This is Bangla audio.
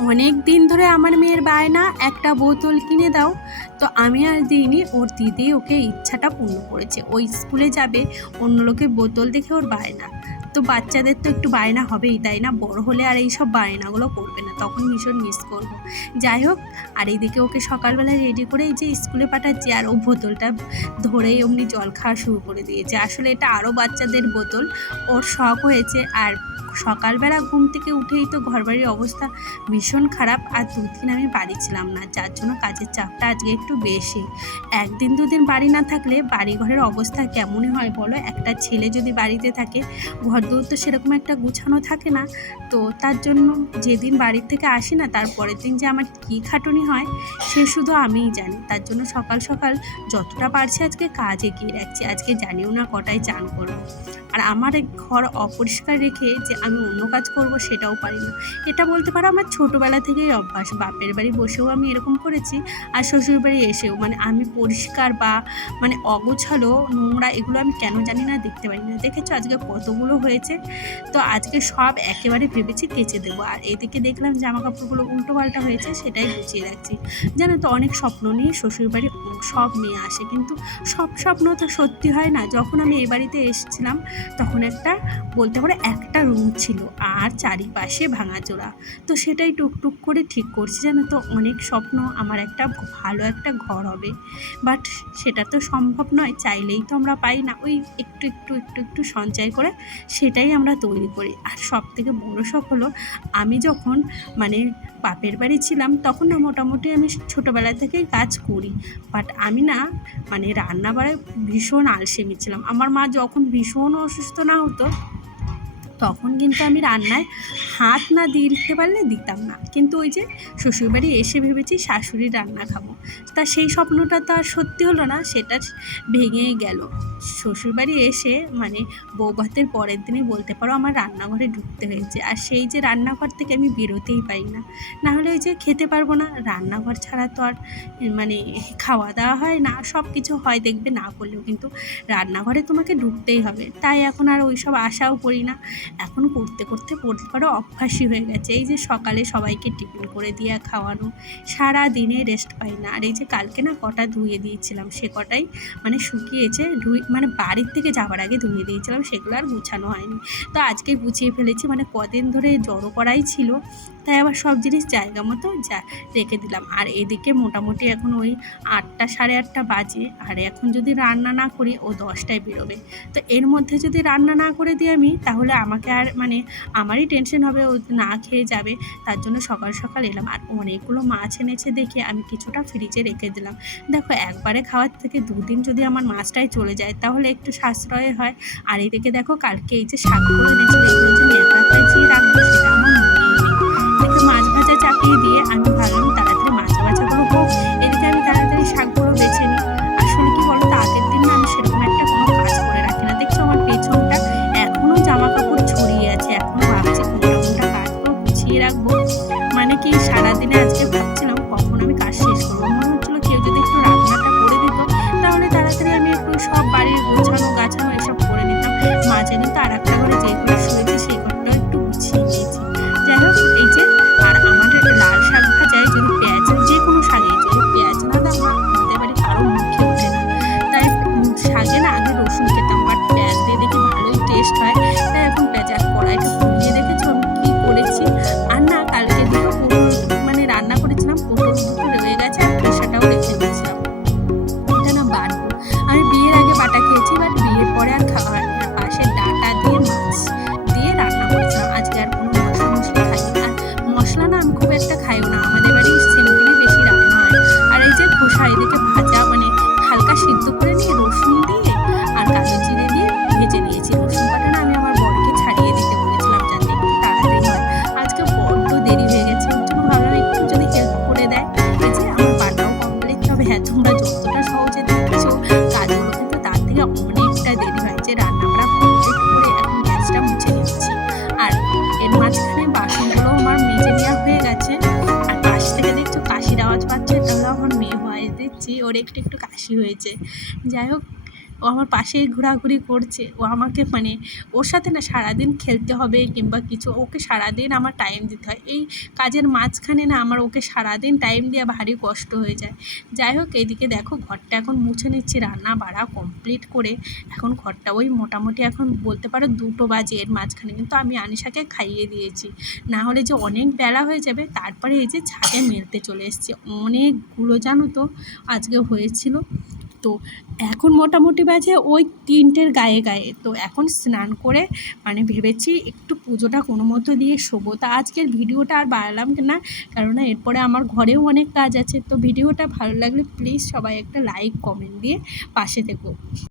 অনেক দিন ধরে আমার মেয়ের বায়না একটা বোতল কিনে দাও। তো আমি আর দিইনি, ওর দিদি ওকে ইচ্ছাটা পূর্ণ করেছে। ওই স্কুলে যাবে, অন্য লোকের বোতল দেখে ওর বায়না। তো বাচ্চাদের তো একটু বায়না হবেই, তাই না? বড় হলে আর এইসব বায়নাগুলো করবে না, তখন ভীষণ মিস করবো। যাই হোক, আর এইদিকে ওকে সকালবেলা রেডি করে এই যে স্কুলে পাঠাচ্ছি, আর ও বোতলটা ধরেই অমনি জল খাওয়া শুরু করে দিয়েছে। আসলে এটা আরও বাচ্চাদের বোতল, ওর শখ হয়েছে। আর সকালবেলা ঘুম থেকে উঠেই তো ঘরবাড়ির অবস্থা ভীষণ খারাপ। আর দুদিন আমি বাড়ি ছিলাম না, যার জন্য কাজের চাপটা আজকে একটু বেশি। একদিন দুদিন বাড়ি না থাকলে বাড়ি ঘরের অবস্থা কেমনই হয় বলো? একটা ছেলে যদি বাড়িতে থাকে, ঘরদোর তো সেরকম একটা গুছানো থাকে না। তো তার জন্য যেদিন বাড়ির থেকে আসি না, তার পরের দিন যে আমার কী খাটুনি হয় সে শুধু আমিই জানি। তার জন্য সকাল সকাল যতটা পারছি আজকে কাজ এগিয়ে রাখছি। আজকে জানিও না কটায় চান করবো। আর আমার ঘর অপরিষ্কার রেখে যে আমি অন্য কাজ করব সেটাও পারি না। এটা বলতে পারো আমার ছোটোবেলা থেকেই অভ্যাস। বাপের বাড়ি বসেও আমি এরকম করেছি, আর শ্বশুর বাড়ি এসেও। মানে আমি পরিষ্কার বা মানে অগোছালো নোংরা এগুলো আমি কেন জানি না দেখতে পারি না। দেখেছো আজকে কতগুলো হয়েছে? তো আজকে সব একেবারে ভেবেছি কেচে দেবো। আর এদিকে দেখলাম জামা কাপড়গুলো উল্টো পাল্টা হয়েছে, সেটাই গুছিয়ে রাখছি। জানো তো, অনেক স্বপ্ন নিয়ে শ্বশুর বাড়ি সব মেয়ে আসে, কিন্তু সব স্বপ্ন তো সত্যি হয় না। যখন আমি এই বাড়িতে এসেছিলাম তখন একটা বলতে পারো একটা রুম ছিল, আর চারিপাশে ভাঙাচোরা। তো সেটাই টুকটুক করে ঠিক করছি। জানো তো, অনেক স্বপ্ন আমার একটা ভালো একটা ঘর হবে, বাট সেটা তো সম্ভব নয়, চাইলেই তো আমরা পাই না। ওই একটু একটু একটু একটু সঞ্চয় করে সেটাই আমরা তৈরি করি। আর সব থেকে বড়ো শখ হলো, আমি যখন মানে বাপের বাড়ি ছিলাম তখন না মোটামুটি আমি ছোটোবেলা থেকেই কাজ করি, বাট আমি না মানে রান্না বাড়ায় ভীষণ আলসেমি ছিলাম। আমার মা যখন ভীষণ অসুস্থ না হতো তখন কিন্তু আমি রান্নায় হাত না দিতে পারলে দিতাম না। কিন্তু ওই যে শ্বশুরবাড়ি এসে ভেবেছি শাশুড়ির রান্না খাবো, তা সেই স্বপ্নটা তো আর সত্যি হলো না, সেটা ভেঙেই গেল। শ্বশুরবাড়ি এসে মানে বউ ভাতের পরের দিনই বলতে পারো আমার রান্নাঘরে ঢুকতে হয়েছে। আর সেই যে রান্নাঘর থেকে আমি বেরোতেই পারি না, না হলে ওই যে খেতে পারবো না। রান্নাঘর ছাড়া তো আর মানে খাওয়া দাওয়া হয় না। সব কিছু হয় দেখবে না করলেও, কিন্তু রান্নাঘরে তোমাকে ঢুকতেই হবে। তাই এখন আর ওই সব আশাও করি না। এখন করতে করতে বলতে পারো অভ্যাসই হয়ে গেছে। এই যে সকালে সবাইকে টিফিন করে দিয়ে খাওয়ানো, সারা দিনে রেস্ট পাই না। আর এই যে কালকে না কটা ধুয়ে দিয়েছিলাম, সে কটাই মানে শুকিয়েছে, মানে বাড়ির থেকে যাওয়ার আগে ধুয়ে দিয়েছিলাম, সেগুলো আর গুছানো হয়নি। তো আজকে গুছিয়ে ফেলেছি, মানে কদিন ধরে জড়ো করাই ছিল, তাই আবার সব জিনিস জায়গা মতো রেখে দিলাম। আর এদিকে মোটামুটি এখন ওই 8টা সাড়ে 8টা বাজে, আর এখন যদি রান্না না করি ও 10টায় বেরোবে। তো এর মধ্যে যদি রান্না না করে দিই আমি, তাহলে আমাকে আর মানে আমারই টেনশন হবে, ও না খেয়ে যাবে। তার জন্য সকাল সকাল এলাম। আর অনেকগুলো মাছ এনেছে দেখে আমি কিছুটা ফ্রিজে রেখে দিলাম। দেখো, একবারে খাওয়ার থেকে দুদিন যদি আমার মাছটাই চলে যায় তাহলে একটু সাশ্রয় হয়। আর এদিকে দেখো, কালকে এই যে শাকগুলো এনেছিল, এগুলো যে ন্যাকড়া পেঁচিয়ে রাখবো সেটা আমার মনেই নেই। একটু মাছ ভাজা চাপিয়ে দিয়ে আমি ভাবলাম তাড়াতাড়ি মাছ ভাজাগুলো হোক, এদিকে আমি তাড়াতাড়ি শাকগুলো বেছে নিই। আসলে কি বলো তো, আগের দিন না আমি সেরকম একটা কোনো কাজ করে রাখি না। দেখছো আমার পেছনটা এখনও জামা কাপড় ছড়িয়ে আছে, এখনও ভাবছি কোনটা কোনটা কাজগুলো গুছিয়ে রাখবো। মানে কি, সারাদিনে আজকে ভাবছিলাম কখন আমি কাজ শেষ করবো। মনে হচ্ছিলো কেউ যদি একটু রান্নাটা করে দিত, তাহলে তাড়াতাড়ি আমি একটু সব বাড়ির গোছানো গাছানো এসব করে নিতাম। মাঝে কিন্তু আর একটা ঘরে যে ঘরে শুয়েছি সেই ঘরটাও একটু গুছিয়ে নিয়েছি। যাই হোক, এই যে আর আমার লাল শাক ভাজায় যদি পেঁয়াজ, যে কোনো শাকে যদি পেঁয়াজ না দাও না, আমাদের বাড়ি কারো মুখে ওঠে না। তাই শাকে না আগে রসুন খেতাম, বাট পেঁয়াজ দিয়ে দেখি ভালোই টেস্ট হয়। তাই এখন পেঁয়াজ। আর কড়াইটা পুড়িয়ে দেখেছো আমি কী করেছি? আর না, কালকে দুটো পটল মানে রান্না করেছিলাম, পটল দুটো রয়ে গেছে, আর খোসাটাও রেখে দিয়েছিলাম। এটা না বাটবো। আমি বিয়ের আগে বাটা খেয়েছি, বাট বিয়ের পরে আর খাওয়া হয়নি। আর পাশে ডাঁটা দিয়ে মাছ দিয়ে রান্না করেছিলাম। আজকে আর কোনো মশলা মশলা খাইনি। আর মশলা না আমি খুব একটা খাইও না, আমাদের বাড়ি সিম্পলি বেশি রান্না হয়। আর এই যে খোসা এদিকে ভাজা মানে হালকা সিদ্ধ করে নিয়ে রসুন দিয়ে আর কালো জিরে দিয়ে ভেজে নিয়েছি। রসুন বাটা না আমি আমার বরকে ছাড়িয়ে দিতে বলেছিলাম যাতে একটু তাড়াতাড়ি হয়। আজকে বড্ড দেরি হয়ে গেছে, ওর জন্য ভাবলাম একটু যদি হেল্প করে দেয়। এই যে আমার বাটাও কমপ্লিট। তবে হ্যাঁ, তোমরা যতটা সহজে দেখছো, কাজগুলো কিন্তু তার থেকে অনেকটা দেরি হয়। যে রান্নাটা কমপ্লিট করে এখন গ্যাসটা মুছে নিচ্ছি। আর এর মাঝখানে বাসনগুলো আমার মেজে নেওয়া হয়ে গেছে। আর পাশ থেকে দেখছো কাশির আওয়াজ পাচ্ছে, তাহলে আমার মেয়ে ভয়েস দিচ্ছি, ওর একটু একটু কাশি হয়েছে। যাই হোক, ও আমার পাশেই ঘোরাঘুরি করছে। ও আমাকে মানে ওর সাথে না সারাদিন খেলতে হবে কিংবা কিছু, ওকে সারাদিন আমার টাইম দিতে হয়। এই কাজের মাঝখানে না আমার ওকে সারাদিন টাইম দেওয়া ভারী কষ্ট হয়ে যায়। যাই হোক, এইদিকে দেখো ঘরটা এখন মুছে নিচ্ছি, রান্না বাড়া কমপ্লিট করে এখন ঘরটা ওই মোটামুটি এখন বলতে পারো 2টো বাজে। এর মাঝখানে কিন্তু আমি আনিশাকে খাইয়ে দিয়েছি, না হলে যে অনেক বেলা হয়ে যাবে। তারপরে এই যে ছাদে মেলতে চলে এসেছি, অনেকগুলো জানো তো আজকে হয়েছিল। তো এখন মোটামুটি বাজে ওই 3টের গায়ে গায়ে। তো এখন স্নান করে মানে ভেবেছি একটু পুজোটা কোনো মতো দিয়ে শোবো। তা আজকের ভিডিওটা আর বাড়ালাম না, কেননা এরপরে আমার ঘরেও অনেক কাজ আছে। তো ভিডিওটা ভালো লাগলে প্লিজ সবাই একটা লাইক কমেন্ট দিয়ে পাশে থেকো।